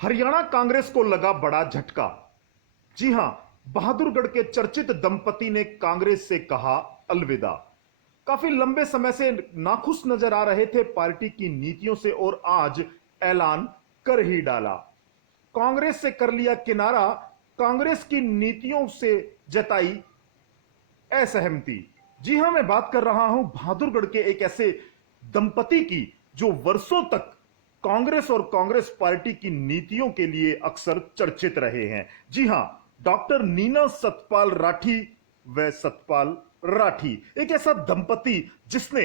हरियाणा कांग्रेस को लगा बड़ा झटका। जी हां, बहादुरगढ़ के चर्चित दंपति ने कांग्रेस से कहा अलविदा। काफी लंबे समय से नाखुश नजर आ रहे थे पार्टी की नीतियों से और आज ऐलान कर ही डाला। कांग्रेस से कर लिया किनारा, कांग्रेस की नीतियों से जताई असहमति। जी हां, मैं बात कर रहा हूं बहादुरगढ़ के एक ऐसे दंपति की जो वर्षों तक कांग्रेस और कांग्रेस पार्टी की नीतियों के लिए अक्सर चर्चित रहे हैं। जी हां, डॉक्टर नीना सतपाल राठी व सतपाल राठी, एक ऐसा दंपति जिसने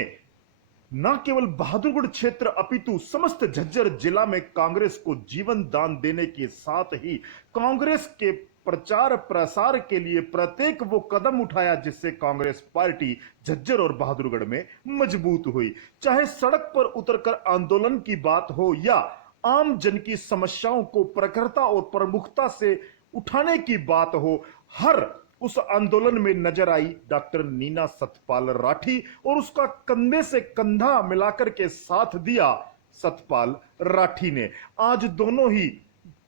न केवल बहादुरगढ़ क्षेत्र अपितु समस्त झज्जर जिला में कांग्रेस को जीवन दान देने के साथ ही कांग्रेस के प्रचार प्रसार के लिए प्रत्येक वो कदम उठाया जिससे कांग्रेस पार्टी झज्जर और बहादुरगढ़ में मजबूत हुई। चाहे सड़क पर उतरकर आंदोलन की बात हो या आम जन की समस्याओं को प्रखरता और प्रमुखता से उठाने की बात हो, हर उस आंदोलन में नजर आई डॉक्टर नीना सतपाल राठी और उसका कंधे से कंधा मिलाकर के साथ दिया सतपाल राठी ने। आज दोनों ही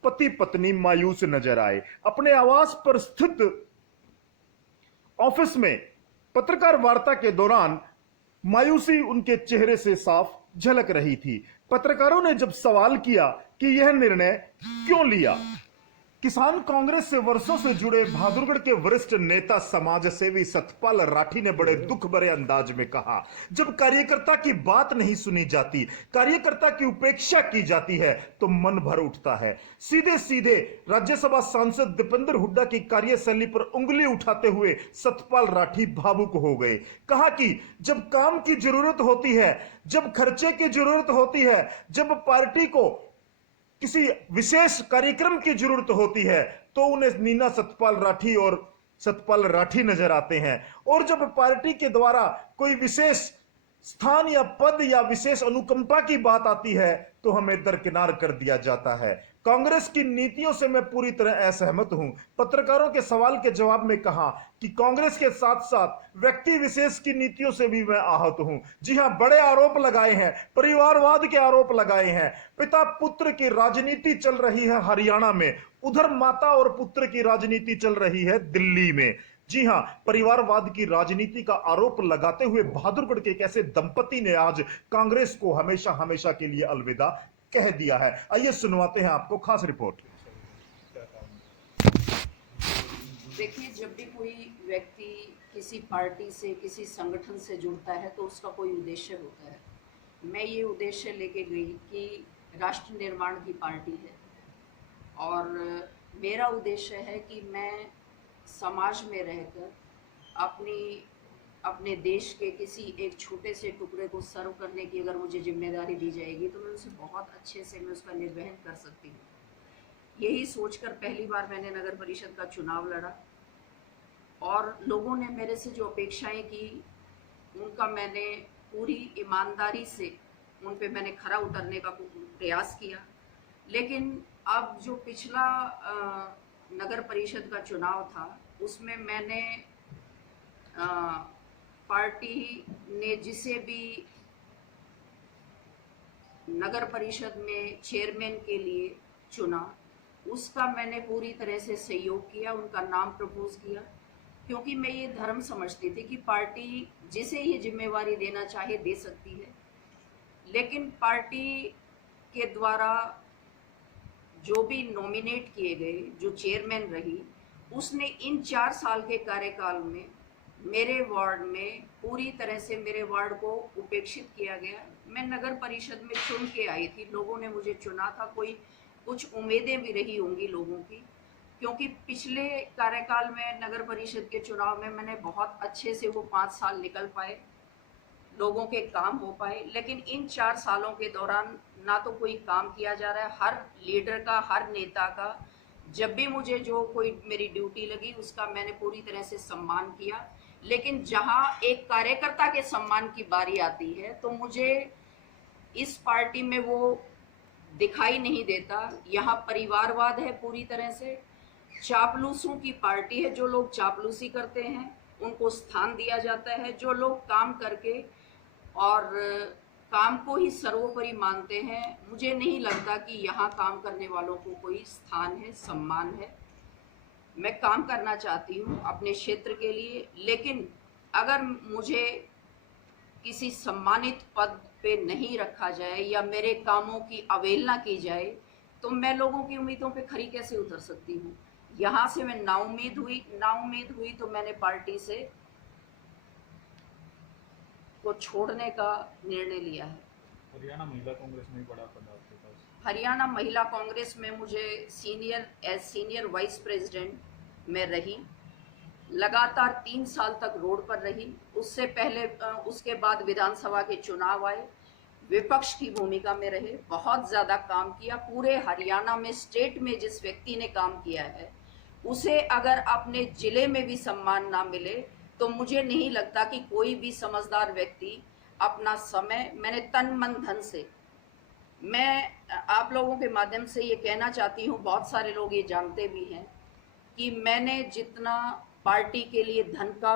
पति पत्नी मायूस नजर आए। अपने आवास पर स्थित ऑफिस में पत्रकार वार्ता के दौरान मायूसी उनके चेहरे से साफ झलक रही थी। पत्रकारों ने जब सवाल किया कि यह निर्णय क्यों लिया, किसान कांग्रेस से वर्षों से जुड़े बहादुरगढ़ के वरिष्ठ नेता समाज सेवी सतपाल राठी ने बड़े दुख भरे अंदाज में कहा, जब कार्यकर्ता की बात नहीं सुनी जाती, कार्यकर्ता की उपेक्षा की जाती है तो मन भर उठता है। सीधे सीधे राज्यसभा सांसद दीपेंद्र हुड्डा की कार्यशैली पर उंगली उठाते हुए सतपाल राठी भावुक हो गए। कहा कि जब काम की जरूरत होती है, जब खर्चे की जरूरत होती है, जब पार्टी को किसी विशेष कार्यक्रम की जरूरत होती है तो उन्हें नीना सतपाल राठी और सतपाल राठी नजर आते हैं। और जब पार्टी के द्वारा कोई विशेष स्थान या पद या विशेष अनुकंपा की बात आती है तो हमें दरकिनार कर दिया जाता है। कांग्रेस की नीतियों से मैं पूरी तरह असहमत हूं। पत्रकारों के सवाल के जवाब में कहा कि कांग्रेस के साथ साथ व्यक्ति विशेष की नीतियों से भी मैं आहत हूं। जी हां, बड़े आरोप लगाए हैं, परिवारवाद के आरोप लगाए हैं। पिता पुत्र की राजनीति चल रही है हरियाणा में, उधर माता और पुत्र की राजनीति चल रही है दिल्ली में। जी हां, परिवारवाद की राजनीति का आरोप लगाते हुए बहादुरगढ़ के एक ऐसे दंपति ने आज कांग्रेस को हमेशा हमेशा के लिए अलविदा कह दिया है। आइए सुनवाते हैं आपको खास रिपोर्ट। देखिए, जब भी कोई व्यक्ति किसी पार्टी से, किसी संगठन से जुड़ता है तो उसका कोई उद्देश्य होता है। मैं ये उद्देश्य लेके गई कि राष्ट्र निर्माण की पार्टी है और मेरा उद्देश्य है कि मैं समाज में रहकर अपने देश के किसी एक छोटे से टुकड़े को सर्व करने की अगर मुझे जिम्मेदारी दी जाएगी तो मैं उसे बहुत अच्छे से मैं उसका निर्वहन कर सकती हूँ। यही सोचकर पहली बार मैंने नगर परिषद का चुनाव लड़ा और लोगों ने मेरे से जो अपेक्षाएं की उनका मैंने पूरी ईमानदारी से उन पे मैंने खरा उतरने का प्रयास किया। लेकिन अब जो पिछला नगर परिषद का चुनाव था उसमें मैंने पार्टी ने जिसे भी नगर परिषद में चेयरमैन के लिए चुना उसका मैंने पूरी तरह से सहयोग किया, उनका नाम प्रपोज किया, क्योंकि मैं ये धर्म समझती थी कि पार्टी जिसे ये जिम्मेवारी देना चाहे दे सकती है। लेकिन पार्टी के द्वारा जो भी नॉमिनेट किए गए, जो चेयरमैन रही, उसने इन 4 साल के कार्यकाल में मेरे वार्ड में पूरी तरह से मेरे वार्ड को उपेक्षित किया गया। मैं नगर परिषद में चुन के आई थी, लोगों ने मुझे चुना था, कुछ उम्मीदें भी रही होंगी लोगों की, क्योंकि पिछले कार्यकाल में नगर परिषद के चुनाव में मैंने बहुत अच्छे से वो 5 साल निकल पाए, लोगों के काम हो पाए। लेकिन इन 4 सालों के दौरान ना तो कोई काम किया जा रहा है। हर लीडर का, हर नेता का जब भी मुझे जो कोई मेरी ड्यूटी लगी उसका मैंने पूरी तरह से सम्मान किया। लेकिन जहां एक कार्यकर्ता के सम्मान की बारी आती है तो मुझे इस पार्टी में वो दिखाई नहीं देता। यहाँ परिवारवाद है, पूरी तरह से चापलूसों की पार्टी है। जो लोग चापलूसी करते हैं उनको स्थान दिया जाता है, जो लोग काम करके और काम को ही सर्वोपरि मानते हैं। मुझे नहीं लगता कि यहाँ काम करने वालों को कोई स्थान है, सम्मान है। मैं काम करना चाहती हूँ अपने क्षेत्र के लिए, लेकिन अगर मुझे किसी सम्मानित पद पे नहीं रखा जाए या मेरे कामों की अवहेलना की जाए तो मैं लोगों की उम्मीदों पे खरी कैसे उतर सकती हूँ। यहाँ से मैं नाउम्मीद हुई तो मैंने पार्टी से को छोड़ने का निर्णय लिया है। हरियाणा महिला कांग्रेस में बड़ा पद आपके पास। हरियाणा महिला कांग्रेस में मुझे सीनियर वाइस प्रेसिडेंट में रही, लगातार 3 साल तक रोड पर रही। उससे पहले उसके बाद विधानसभा के चुनाव आए, विपक्ष की भूमिका में रहे, बहुत ज़्यादा काम किया। पूरे हरियाणा में, स्टेट में जिस व्यक्ति ने काम किया है उसे अगर अपने जिले में भी सम्मान ना मिले तो मुझे नहीं लगता कि कोई भी समझदार व्यक्ति अपना समय, मैंने तन मन धन से, मैं आप लोगों के माध्यम से ये कहना चाहती हूँ, बहुत सारे लोग ये जानते भी हैं कि मैंने जितना पार्टी के लिए धन का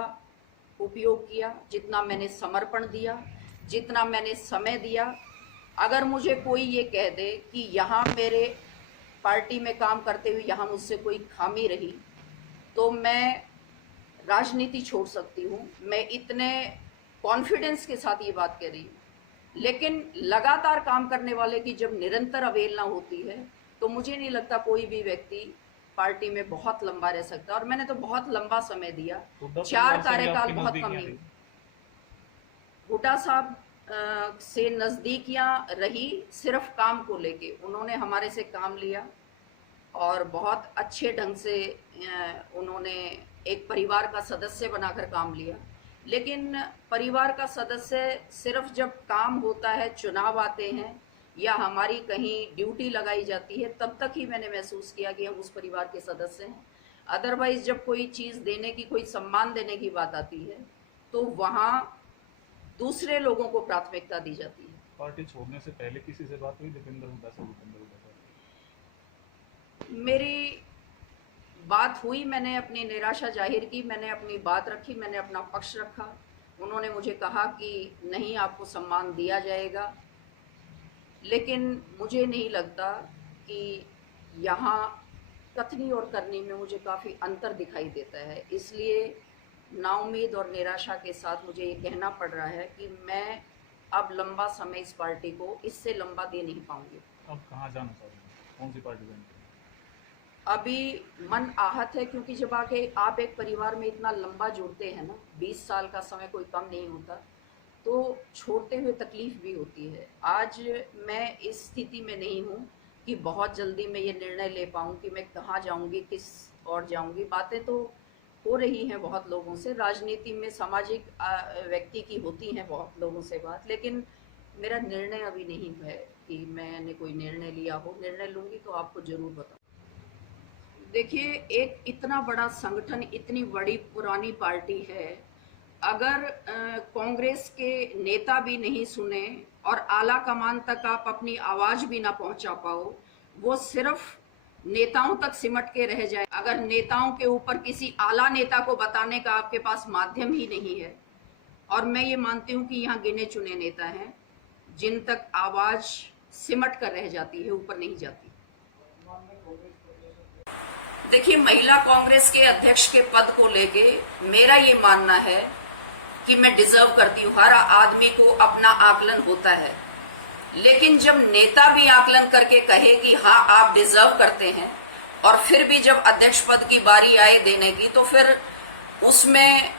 उपयोग किया, जितना मैंने समर्पण दिया, जितना मैंने समय दिया, अगर मुझे कोई ये कह दे कि यहाँ मेरे पार्टी में काम करते हुए यहाँ मुझसे कोई खामी रही तो मैं राजनीति छोड़ सकती हूँ। मैं इतने कॉन्फिडेंस के साथ ये बात कह रही हूँ। लेकिन लगातार काम करने वाले की जब निरंतर अवहेलना होती है तो मुझे नहीं लगता कोई भी व्यक्ति पार्टी में बहुत लंबा रह सकता। और मैंने तो बहुत लंबा समय दिया, 4 कार्यकाल बहुत कम नहीं। हुड्डा साहब से नज़दीकियां रही सिर्फ काम को लेके। उन्होंने हमारे से काम लिया और बहुत अच्छे ढंग से उन्होंने एक परिवार का सदस्य बनाकर काम लिया। लेकिन परिवार का सदस्य सिर्फ जब काम होता है, चुनाव आते हैं या हमारी कहीं ड्यूटी लगाई जाती है, तब तक ही मैंने महसूस किया कि हम उस परिवार के सदस्य हैं। अदरवाइज जब कोई चीज़ देने की, कोई सम्मान देने की बात आती है तो वहाँ दूसरे लोगों को प्राथमिकता दी जाती है। पार्टी छोड़ने से पहले किसी से बात हुई दीपेंद्र हुड्डा से? मेरी बात हुई, मैंने अपनी निराशा जाहिर की, मैंने अपनी बात रखी, मैंने अपना पक्ष रखा। उन्होंने मुझे कहा कि नहीं, आपको सम्मान दिया जाएगा, लेकिन मुझे नहीं लगता कि यहाँ कथनी और करनी में मुझे काफ़ी अंतर दिखाई देता है। इसलिए नाउम्मीद और निराशा के साथ मुझे ये कहना पड़ रहा है कि मैं अब लंबा समय इस पार्टी को इससे लंबा दे नहीं पाऊंगी। अब कहाँ जाना चाहोगे? कौन सी पार्टी ज्वाइन करेंगे? अभी मन आहत है, क्योंकि जब आके आप एक परिवार में इतना लंबा जुड़ते हैं ना, 20 साल का समय कोई कम नहीं होता, तो छोड़ते हुए तकलीफ भी होती है। आज मैं इस स्थिति में नहीं हूँ कि बहुत जल्दी मैं ये निर्णय ले पाऊँ कि मैं कहाँ जाऊँगी, किस और जाऊँगी। बातें तो हो रही हैं बहुत लोगों से, राजनीति में सामाजिक व्यक्ति की होती हैं बहुत लोगों से बात, लेकिन मेरा निर्णय अभी नहीं है कि मैंने कोई निर्णय लिया हो। निर्णय लूँगी तो आपको ज़रूर बताऊँ। देखिए, एक इतना बड़ा संगठन, इतनी बड़ी पुरानी पार्टी है, अगर कांग्रेस के नेता भी नहीं सुने और आला कमान तक आप अपनी आवाज़ भी ना पहुंचा पाओ, वो सिर्फ नेताओं तक सिमट के रह जाए, अगर नेताओं के ऊपर किसी आला नेता को बताने का आपके पास माध्यम ही नहीं है, और मैं ये मानती हूँ कि यहाँ गिने चुने नेता हैं जिन तक आवाज़ सिमट कर रह जाती है, ऊपर नहीं जाती। देखिए, महिला कांग्रेस के अध्यक्ष के पद को लेके मेरा ये मानना है कि मैं डिजर्व करती हूँ। हर आदमी को अपना आकलन होता है, लेकिन जब नेता भी आकलन करके कहे कि हाँ आप डिजर्व करते हैं, और फिर भी जब अध्यक्ष पद की बारी आए देने की, तो फिर उसमें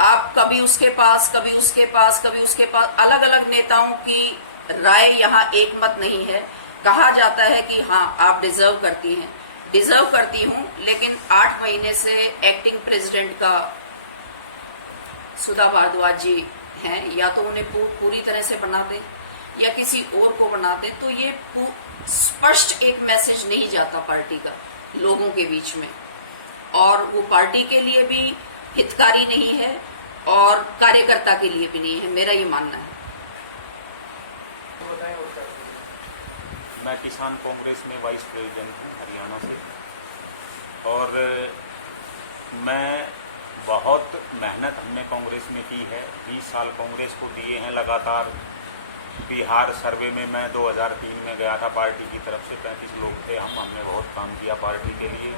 आप कभी उसके पास, कभी उसके पास, कभी उसके पास, अलग अलग नेताओं की राय यहाँ एक मत नहीं है। कहा जाता है कि हाँ आप डिजर्व करती हैं, डिजर्व करती हूँ, लेकिन 8 महीने से एक्टिंग प्रेसिडेंट का सुधा भारद्वाज जी हैं, या तो उन्हें पूरी तरह से बना दें या किसी और को बना दें, तो ये स्पष्ट एक मैसेज नहीं जाता पार्टी का लोगों के बीच में, और वो पार्टी के लिए भी हितकारी नहीं है और कार्यकर्ता के लिए भी नहीं है, मेरा ये मानना है। मैं किसान कांग्रेस में वाइस प्रेसिडेंट हूँ हरियाणा से, और मैं बहुत मेहनत हमने कांग्रेस में की है। 20 साल कांग्रेस को दिए हैं लगातार। बिहार सर्वे में मैं 2003 में गया था, पार्टी की तरफ से 35 लोग थे हमने बहुत काम किया पार्टी के लिए।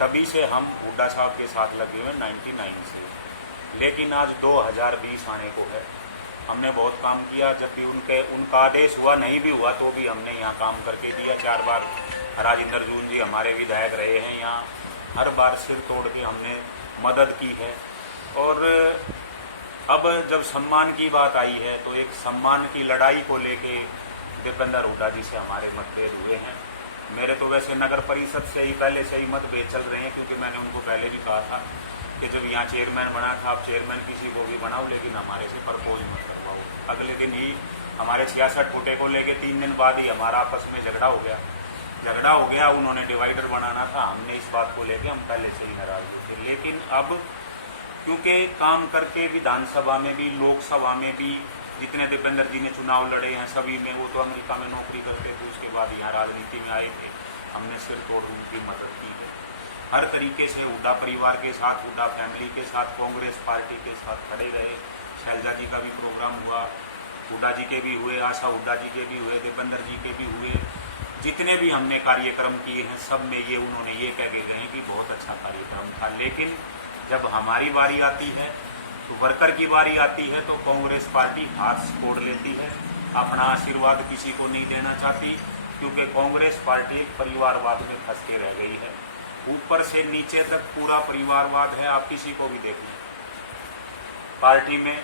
तभी से हम हुड्डा साहब के साथ लगे हुए 99 से, लेकिन आज 2020 आने को है। हमने बहुत काम किया। जब भी उनका आदेश हुआ, नहीं भी हुआ तो भी हमने यहाँ काम करके दिया। 4 बार राजेंद्र जून जी हमारे विधायक रहे हैं यहाँ, हर बार सिर तोड़ के हमने मदद की है। और अब जब सम्मान की बात आई है तो एक सम्मान की लड़ाई को लेके दीपेंद्र हुड्डा जी से हमारे मतभेद हुए हैं। मेरे तो वैसे नगर परिषद से ही पहले से ही मतभेद चल रहे हैं, क्योंकि मैंने उनको पहले भी कहा था कि जब यहाँ चेयरमैन बना था, आप चेयरमैन किसी को भी बनाओ, लेकिन हमारे से प्रपोज मत करवाओ। अगले दिन ही हमारे 66 फुटे को लेके 3 दिन बाद ही हमारा आपस में झगड़ा हो गया। उन्होंने डिवाइडर बनाना था, हमने इस बात को लेके हम पहले से ही नाराज थे। लेकिन अब क्योंकि काम करके विधानसभा में भी, लोकसभा में भी जितने दीपेंद्र जी ने चुनाव लड़े हैं सभी में, वो तो अमेरिका में नौकरी करते थे, उसके बाद यहाँ राजनीति में आए थे, हमने सिर तोड़ उनकी मदद की है। हर तरीके से हुड्डा परिवार के साथ, हुड्डा फैमिली के साथ, कांग्रेस पार्टी के साथ खड़े रहे। शैलजा जी का भी प्रोग्राम हुआ, हुड्डा जी के भी हुए, आशा हुड्डा जी के भी हुए, दीपेंद्र जी के भी हुए। जितने भी हमने कार्यक्रम किए हैं सब में ये उन्होंने ये कह के गए कि बहुत अच्छा कार्यक्रम था। लेकिन जब हमारी बारी आती है, तो वर्कर की बारी आती है, तो कांग्रेस पार्टी हाथ छोड़ लेती है, अपना आशीर्वाद किसी को नहीं देना चाहती, क्योंकि कांग्रेस पार्टी एक परिवारवाद में फंस के रह गई है। ऊपर से नीचे तक पूरा परिवारवाद है। आप किसी को भी देख लें, पार्टी में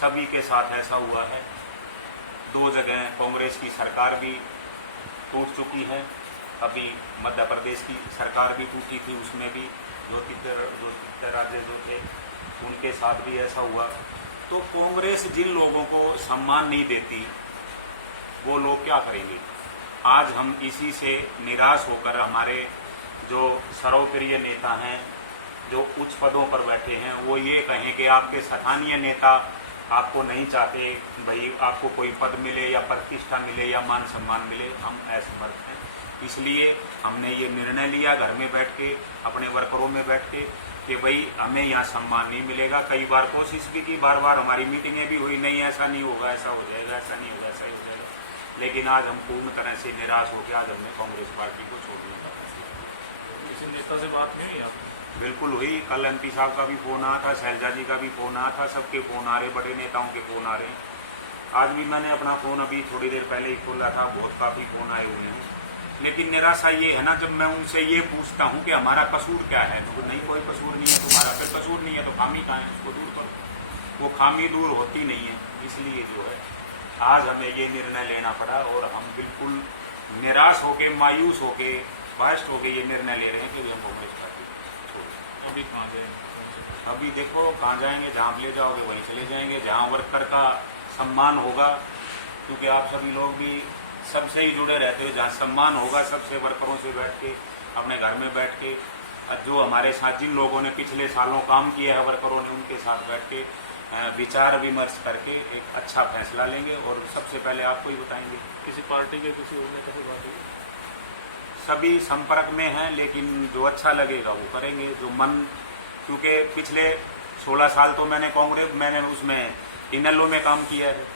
सभी के साथ ऐसा हुआ है। 2 जगह कांग्रेस की सरकार भी टूट चुकी है। अभी मध्य प्रदेश की सरकार भी टूटी थी, उसमें भी ज्योतिरादित्य जो थे उनके साथ भी ऐसा हुआ। तो कांग्रेस जिन लोगों को सम्मान नहीं देती वो लोग क्या करेंगे। आज हम इसी से निराश होकर हमारे जो सर्वप्रिय नेता हैं, जो उच्च पदों पर बैठे हैं, वो ये कहें कि आपके स्थानीय नेता आपको नहीं चाहते, भाई आपको कोई पद मिले या प्रतिष्ठा मिले या मान सम्मान मिले। हम असमर्थ हैं, इसलिए हमने ये निर्णय लिया घर में बैठ के, अपने वर्करों में बैठ के, कि भाई हमें यहाँ सम्मान नहीं मिलेगा। कई बार कोशिश भी की, बार बार हमारी मीटिंगें भी हुई, नहीं ऐसा नहीं होगा, ऐसा हो जाएगा, ऐसा नहीं होगा, ऐसा ही हो जाएगा। लेकिन आज हम पूर्ण तरह से निराश होकर आज हमने कांग्रेस पार्टी को छोड़ने का फैसला किया। किसी नेता से बात नहीं हुई आपकी? बिल्कुल हुई। कल एमपी साहब का भी फोन आया था, शैलजा जी का भी फोन आया था, सबके फोन आ रहे, बड़े नेताओं के फोन आ रहे हैं। आज भी मैंने अपना फोन अभी थोड़ी देर पहले ही खोला था, बहुत काफ़ी फोन आए हुए हैं। लेकिन निराशा ये है ना, जब मैं उनसे ये पूछता हूँ कि हमारा कसूर क्या है, तो नहीं कोई कसूर नहीं है तुम्हारा। फिर कसूर नहीं है तो खामी कहाँ है, उसको दूर करो। वो खामी दूर होती नहीं है। इसलिए जो है आज हमें ये निर्णय लेना पड़ा और हम बिल्कुल निराश होके, मायूस होके, बहस्ट होके ये निर्णय ले रहे हैं कि हम कांग्रेस पार्टी छोड़ें। अभी कहाँ जाएंगे? अभी देखो कहाँ जाएंगे, जहाँ ले जाओगे वहीं चले जाएंगे, जहाँ वर्कर का सम्मान होगा, क्योंकि आप सभी लोग भी सबसे ही जुड़े रहते हो। जहाँ सम्मान होगा सबसे, वर्करों से बैठ के, अपने घर में बैठ के, जो हमारे साथ जिन लोगों ने पिछले सालों काम किया है वर्करों ने, उनके साथ बैठ के विचार विमर्श करके एक अच्छा फैसला लेंगे और सबसे पहले आपको ही बताएंगे। किसी पार्टी के किसी और नेता से बात हुई? सभी संपर्क में हैं, लेकिन जो अच्छा लगेगा वो करेंगे, जो मन, क्योंकि पिछले 16 साल तो मैंने उसमें इनेलो में काम किया है।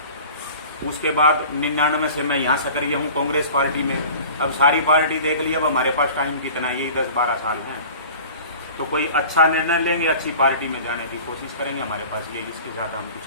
उसके बाद 99 से मैं यहाँ सक्रिय हूँ कांग्रेस पार्टी में। अब सारी पार्टी देख ली, अब हमारे पास टाइम कितना, यही 10-12 साल हैं। तो कोई अच्छा निर्णय लेंगे, अच्छी पार्टी में जाने की कोशिश करेंगे। हमारे पास ये, इसके ज़्यादा हम कुछ